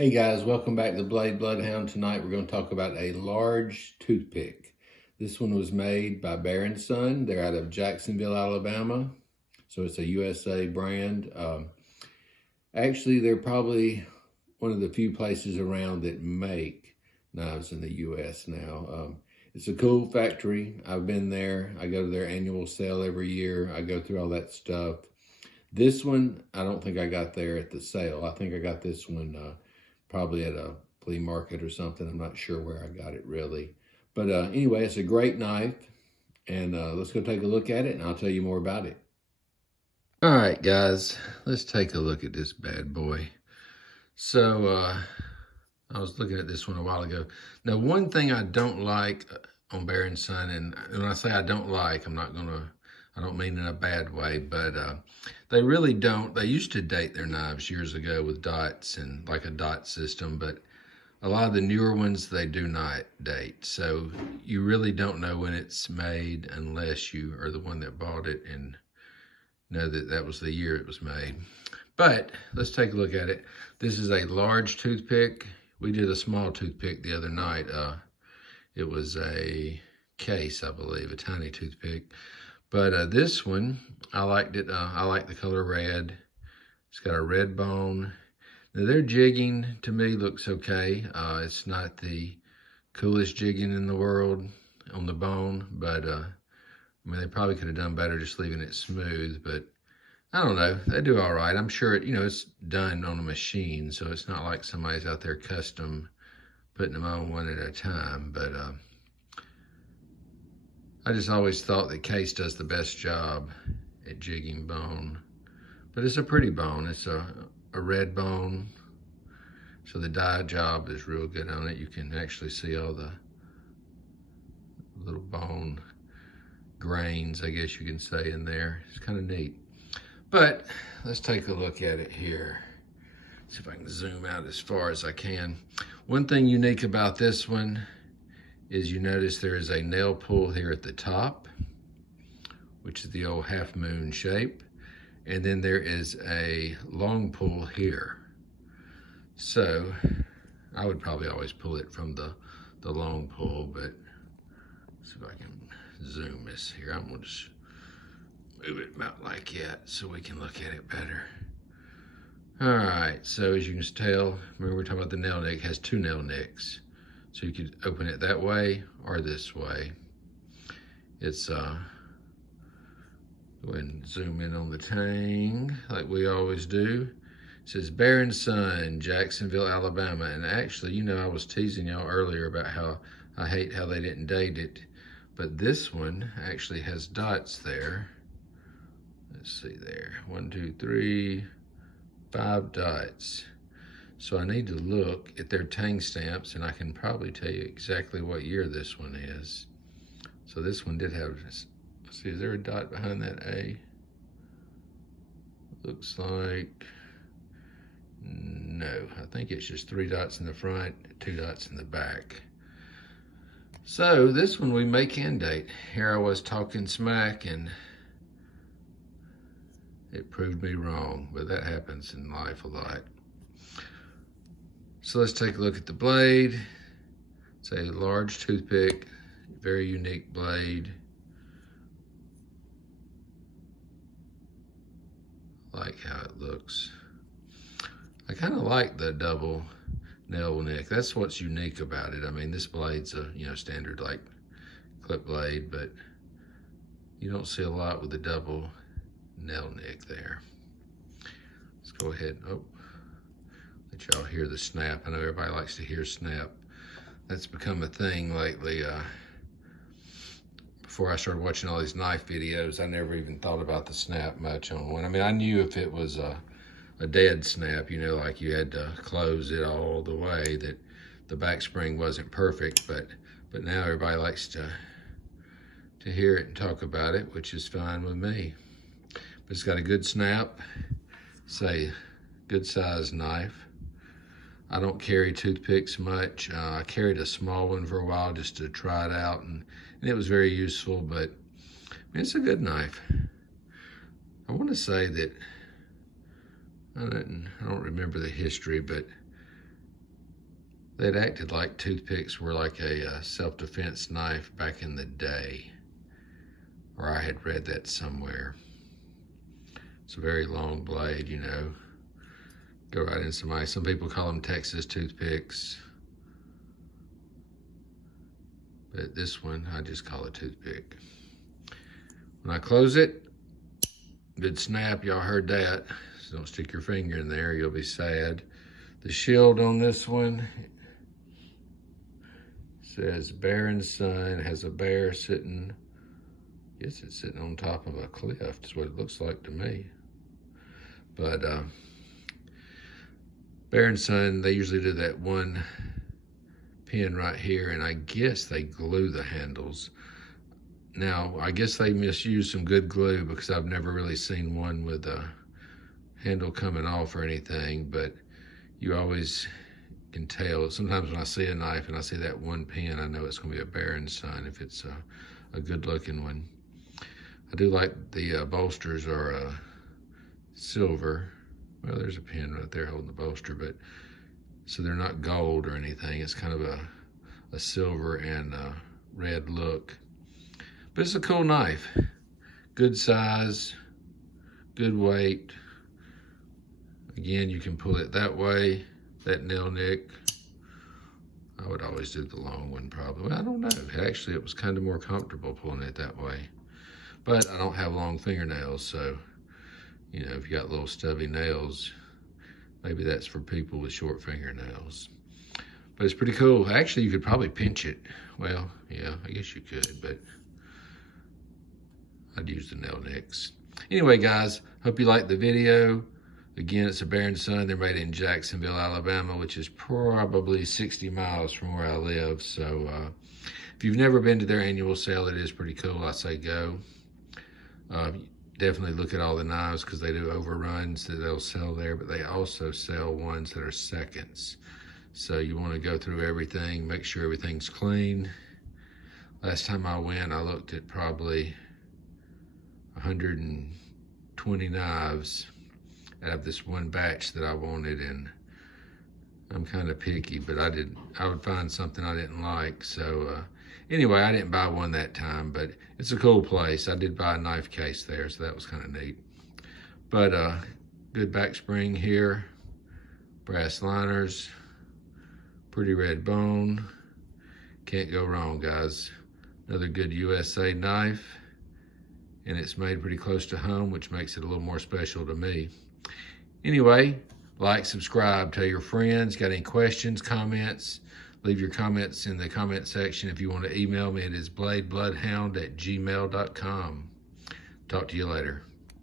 Hey guys, welcome back to Blade Bloodhound. Tonight we're going to talk about a large toothpick. This one was made by Bear & Son. They're out of Jacksonville, Alabama. So it's a USA brand. Actually, they're probably one of the few places around that make knives in the US now. It's a cool factory. I've been there. I go to their annual sale every year. I go through all that stuff. This one, I don't think I got there at the sale. I think I got this one probably at a flea market or something. I'm not sure where I got it really. But anyway, it's a great knife. And let's go take a look at it and I'll tell you more about it. All right, guys, let's take a look at this bad boy. So I was looking at this one a while ago. Now, one thing I don't like on Bear & Son, and when I say I don't like, I don't mean in a bad way, but they really don't. They used to date their knives years ago with dots and like a dot system, but a lot of the newer ones, they do not date. So you really don't know when it's made unless you are the one that bought it and know that that was the year it was made. But let's take a look at it. This is a large toothpick. We did a small toothpick the other night. It was a case, I believe, a tiny toothpick. But this one, I liked it. I like the color red. It's got a red bone. Now their jigging to me looks okay. It's not the coolest jigging in the world on the bone, but I mean, they probably could have done better just leaving it smooth, but I don't know. They do all right. I'm sure, it's done on a machine, so it's not like somebody's out there custom putting them on one at a time, but I just always thought that Case does the best job at jigging bone. But it's a pretty bone. It's a red bone. So the dye job is real good on it. You can actually see all the little bone grains, I guess you can say, in there. It's kind of neat. But let's take a look at it here. See if I can zoom out as far as I can. One thing unique about this one is you notice there is a nail pull here at the top, which is the old half moon shape. And then there is a long pull here. So I would probably always pull it from the long pull, but let's see if I can zoom this here. I'm gonna just move it about like that so we can look at it better. All right, so as you can tell, remember we're talking about the nail nick. It has two nail nicks. So you could open it that way or this way. It's, go ahead and zoom in on the tang like we always do. It says Bear & Son, Jacksonville, Alabama. And actually, I was teasing y'all earlier about how I hate how they didn't date it. But this one actually has dots there. Let's see there, 1, 2, 3, 5 dots. So I need to look at their tang stamps and I can probably tell you exactly what year this one is. So this one did have, let's see, is there a dot behind that A? Looks like, no, I think it's just 3 dots in the front, 2 dots in the back. So this one we may can date. Here I was talking smack and it proved me wrong, but that happens in life a lot. So let's take a look at the blade. It's a large toothpick, very unique blade. I like how it looks. I kind of like the double nail nick. That's what's unique about it. I mean, this blade's a standard like clip blade, but you don't see a lot with the double nail nick there. Let's go ahead. Oh. Let y'all hear the snap. I know everybody likes to hear snap. That's become a thing lately. Before I started watching all these knife videos, I never even thought about the snap much on one. I mean, I knew if it was a dead snap, like you had to close it all the way, that the back spring wasn't perfect, but now everybody likes to hear it and talk about it, which is fine with me. But it's got a good snap. It's a good size knife. I don't carry toothpicks much. I carried a small one for a while just to try it out, and it was very useful, but it's a good knife. I want to say that I don't remember the history, but They'd acted like toothpicks were like a self-defense knife back in the day, or I had read that somewhere. It's a very long blade, you know. Go right in somebody. Some people call them Texas toothpicks, but this one I just call a toothpick. When I close it, good snap, y'all heard that. So don't stick your finger in there, you'll be sad. The shield on this one says Bear & Son, has a bear sitting, I guess it's sitting on top of a cliff, that's what it looks like to me. But Bear & Son, they usually do that one pin right here, and I guess they glue the handles. Now, I guess they misused some good glue because I've never really seen one with a handle coming off or anything, but you always can tell. Sometimes when I see a knife and I see that one pin, I know it's gonna be a Bear & Son if it's a good looking one. I do like the bolsters are silver. Well, there's a pin right there holding the bolster, but so they're not gold or anything. It's kind of a silver and red look. But it's a cool knife. Good size, good weight. Again, you can pull it that way, that nail nick. I would always do the long one probably. Well, I don't know. Actually, it was kind of more comfortable pulling it that way. But I don't have long fingernails, so, you know, if you got little stubby nails, maybe that's for people with short fingernails. But it's pretty cool. Actually, you could probably pinch it. Well, yeah, I guess you could, but I'd use the nail nicks. Anyway, guys, hope you liked the video. Again, it's a Bear & Son. They're made in Jacksonville, Alabama, which is probably 60 miles from where I live. So if you've never been to their annual sale, it is pretty cool. I say go. Definitely look at all the knives because they do overruns that they'll sell there, but they also sell ones that are seconds. So you want to go through everything, make sure everything's clean. Last time I went, I looked at probably 120 knives out of this one batch that I wanted, and I'm kind of picky, but I would find something I didn't like. So anyway, I didn't buy one that time, but it's a cool place. I did buy a knife case there, so that was kind of neat. But good back spring here, brass liners, pretty red bone. Can't go wrong, guys. Another good USA knife, and it's made pretty close to home, which makes it a little more special to me. Anyway, like, subscribe, tell your friends. Got any questions, comments? Leave your comments in the comment section. If you want to email me, it is bladebloodhound@gmail.com. Talk to you later.